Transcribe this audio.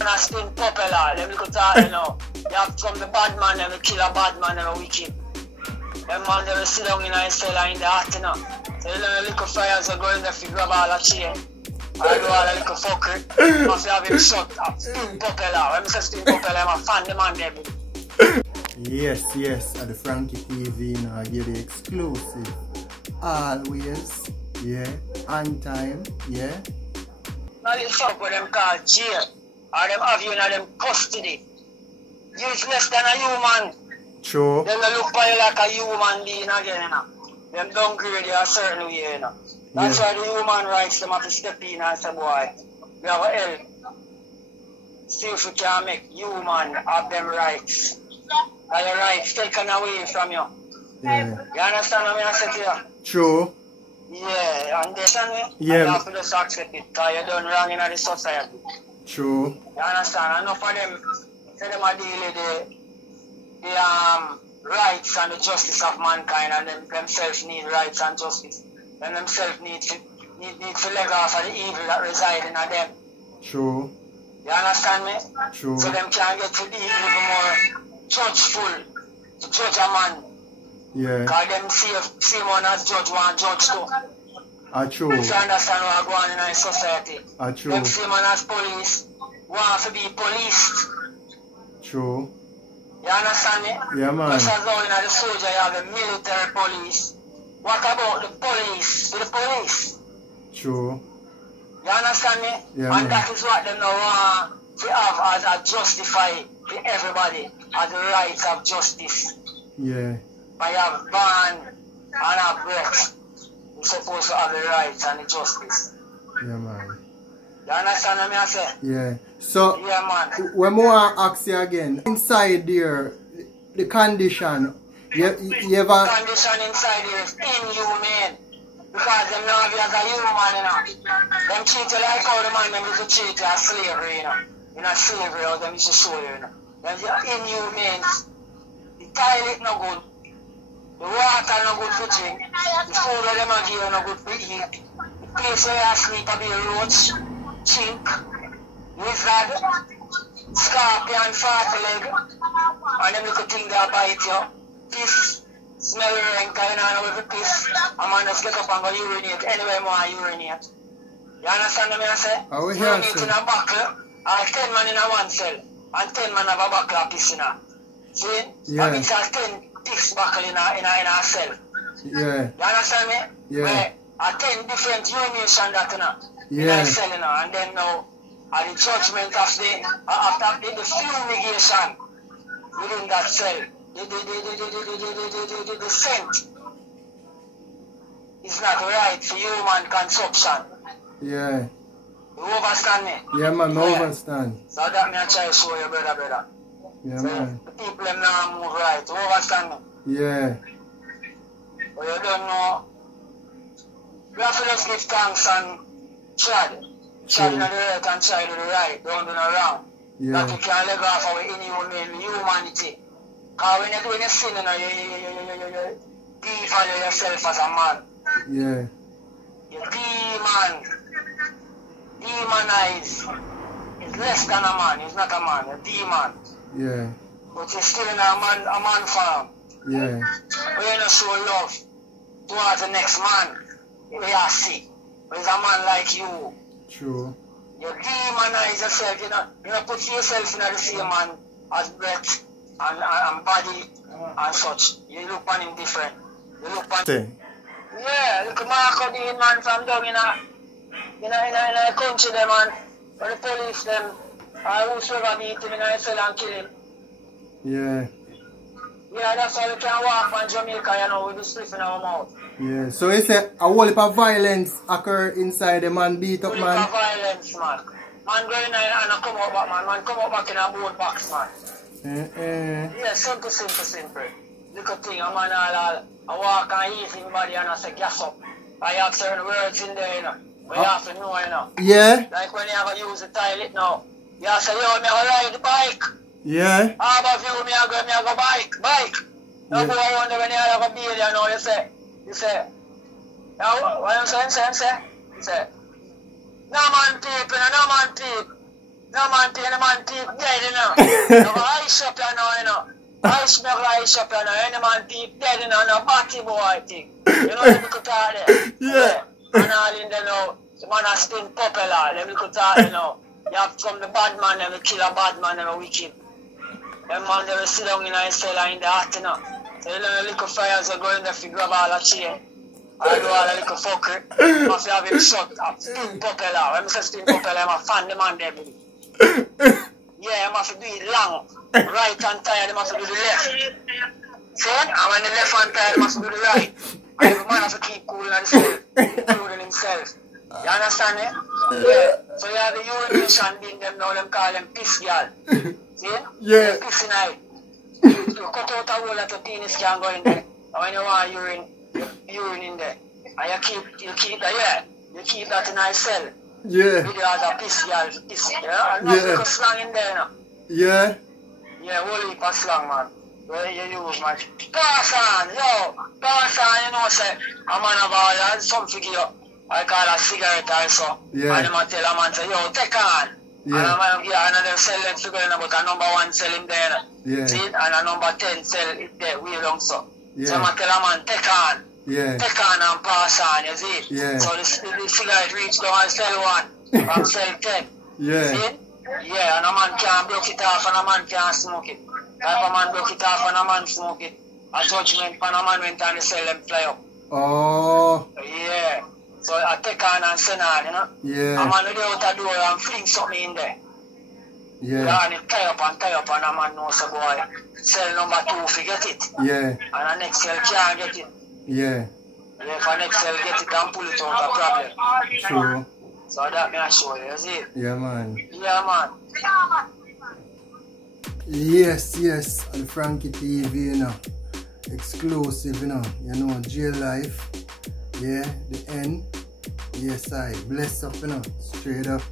And I spin popular, them look at you know. You have some the bad man, them kill a bad man, them wicked. Them man, they will sit down in a cellar in the hot, you know. So you know, the little fires are going there to grab all the chain. I do all the little fuckery. Must have him shot up. Spin popular. When I say spin popular, I'm a fan, the man, devil. Yes, at the Frankie TV, you know, I give the exclusive. Always, yeah, on time, yeah. Now you fuck with them called jail. Or them have you in them custody. Useless than a human. True. Them they look by you like a human being again, you know. Them downgrade you a certain way, you know. That's why the human rights them have to step in and say, boy, we have a help. See if we can make human have them rights. And your rights taken away from you. Yeah. You understand what I say to you? True. Yeah, you understand me? Yeah. And you have to just accept it because you done wrong in the society. True. You understand? Enough of them say them are dealing with the rights and the justice of mankind, and themselves need rights and justice. And themselves need to leg off of the evil that reside in them. True. You understand me? True. So them can get to be even more judgeful to judge a man. Yeah. Because them see one as judge, one judge too. True. If you understand what's going on in our society. True. Them see man as police, want to be policed. True. You understand me? Yeah, man. Just as though in the soldier you have the military police. What about the police? The police. True. You understand me? Yeah, and man. that is what they now want to have as a justify to everybody as the rights of justice. Yeah. But you have ban and have breath. You're supposed to have the rights and the justice. Yeah, man. You understand what I say? Yeah. So, Yeah, man. when more ask you again, inside there, the condition, you ever... The condition inside here is inhumane. Because them now have you as a human, you know. Them treat you like how the man them used to treat you as slavery, you know. You know, slavery, how them used to show you, you know. Them inhumane. The toilet no good. The water no good for drink. The food that them give you no good for eat. The place where you sleep will be a roach, chink, lizard, scorpion, fat leg, and them little thing that bite you. Piss, smell rank, you know, with piss. A man just get up and go urinate anywhere more urinate. You understand what I say? Oh, we hear urinate in a buckle, or 10 man in a one cell, and 10 man have a buckle of piss in a. See? Yeah. That means there's 10 piss buckle in a cell. Yeah. You understand me? Yeah. Where are 10 different urination that in Yeah. a cell, you know, and then now the judgment of the fumigation within that cell. The scent is not right for human consumption. Yeah. You understand me? Yeah, man, I understand. So that me I try to show you, brother. Yeah, So man. the people them now move right. You understand me? Yeah. But you don't know. We have to just give thanks and trade. Trade in the right and trade in the right. Don't do no wrong. Yeah. That we can live off our inhumane humanity. Because when you're doing sin, you know, you devalue yourself as a man. Yeah. You demonize. He's less than a man. He's not a man. You're demon. Yeah. But you're still in a man farm. Yeah. Where you don't show love towards the next man. You are sick. But he's a man like you. True. You demonize yourself. You know, put yourself in the same man as breath and body and such. You look on him different. You look on him. Yeah, look at Marco Dean, man, from down in a country, them, man. Or the police, them, or whosoever beat him in a cell and kill him. Yeah. Yeah, that's why we can walk from Jamaica, you know, with the spliff in our mouth. Yeah. So you say a whole heap of violence occur inside the man beat up, Whole man? heap of violence, man. Man go in and come out back, man. Man come out back in a boat box, man. Yeah, simple. Little thing, a man I walk and ease his body and I say gas up. I have certain words in there, you know. We have to know, you know. Yeah. Like when you have to use the toilet now. You have to say, yo, me have to ride the bike. Yeah. How about you, me have to bike. Now go around there when you have a beer, you know, you say, now, what you say? You say, no man people. No man, the man teeth dead, you know. No ice up you know, you know. Ice make ice up you know. Any man teeth dead, you know. No batty boy thing. You know them little talk there. Yeah. And all in there now. The man has spin popular. Them little talk, you know. You have from the bad man, them kill a bad man, them wicked. Them man, they will sit down in a cellar in the hot, you know. So you know the little fires will go in there to grab all the chair. I do all the little fuckery. You must have him shot up. Spin popular. When I say spin popular, I'm a fan the man there. Yeah, you must do it long. Right hand tire, you must do the left. See? And when the left hand tire, you must do the right. And the man has to keep cool on himself, including himself. You understand it? Yeah. So you have the urination bin them now, them call them piss girl. See? Yeah. Pissing out. You cut out a hole that your penis can go in there. And when you want urine, urine in there. And you keep that, yeah. You keep that in a cell. Yeah. Because a piss girl, piss, yeah? And nothing slang in there now. Yeah. Yeah, whole heap of slang, man. Where you use, man. Pass on, yo. Pass on, you know, say, a man about something for you. I call a cigarette also. Yeah. And I tell a man, say, yo, take on. Yeah. And a man, yeah, another sell them figure, but a number 1 sell him there. Yeah. See? And a number 10 sell it there, way long so. Yeah. So I tell a man, take on. Yeah. Take on and pass on, you see? Yeah. So the cigarette reach down and sell 1. And sell 10. Yeah. See? Yeah, and a man can't block it off and a man can't smoke it. If a man block it off and a man smoke it, a judgment for a man went and they sell them fly up. Oh. Yeah. So I take on and send on, you know? Yeah. A man will go out the door and fling something in there. Yeah. And it tie up and a man knows a boy. Cell number 2 if you get it. Yeah. And the next cell can't get it. Yeah. Yeah, if the next cell get it and pull it out, a problem. True. So that me I show you, you see? Yeah, man. Yeah, man. Yes, and Frankie TV, you know. Exclusive, you know, jail life. Yeah, the end. Yes, I bless up, you know, straight up.